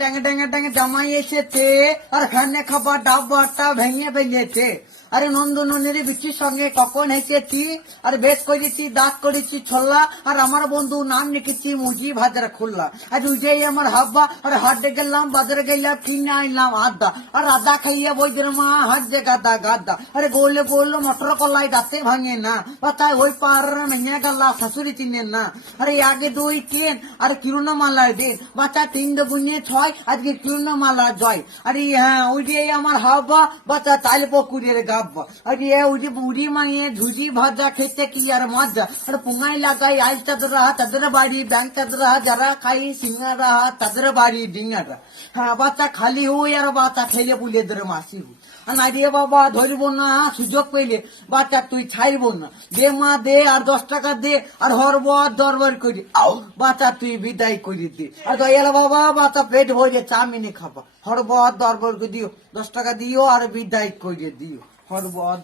ড্যাঙে ড্যাঙে ড্যাঙে জামাই এসেছে আর ফ্যানে খাবার ডাব্বাটা ভেঙে ফেলেছে। আরে নন্দনের বিচির সঙ্গে কখন হেসেছি আর বেশ করেছি দাঁত করেছি ছোল্লা আর আমার বন্ধু নাম লিখেছি মুজি ভাজার খুল্লা। আর উজেই আমার হাব্বা আর হাটে গেলাম বাজারে গেলাম কিনে আনলাম আদা আর আদা খাইয়া বইদের মা হাত যে গাদা গাদা। আরে গোলে গোল মটর কলাই দাঁতে ভাঙে না তাই ওই পার ভেঙে গেলা শাশুড়ি চিনেন না। আরে আগে 2 3 আর কিরুনা মালার দিন বাচ্চা 3 2 6 আজকে কিরুনা মালা জয়। আরে হ্যাঁ ওই যে আমার হাব্বা বাচ্চা চাইল পুকুরের গাব্বা। আরে ওই যে বুড়ি মানিয়ে ঝুজি ভাজা খেতে কি আর মজা। আর পুঙ্গাই লাগাই আইস চাদরা তাদের বাড়ি ব্যাংক চাদরা যারা খাই সিঙ্গারা তাদের বাড়ি ডিঙ্গারা। হ্যাঁ বাচ্চা খালি হই আর বাচ্চা খেলে বুলে ধরে মাসি হই। আর না রে বাবা ধরব না সুযোগ পেলে বাচ্চা তুই ছাড়ব না দে মা দে আর 10 টাকা দে আর হরবর দরবার করি বাচ্চা তুই বিদায় করে দে। আর দয়াল বাবা বাচ্চা পেট ভরে চাউমিনে খাবা হরবর দরবার করে দিও 10 টাকা দিও আর বিদায় করে দিও হরবর।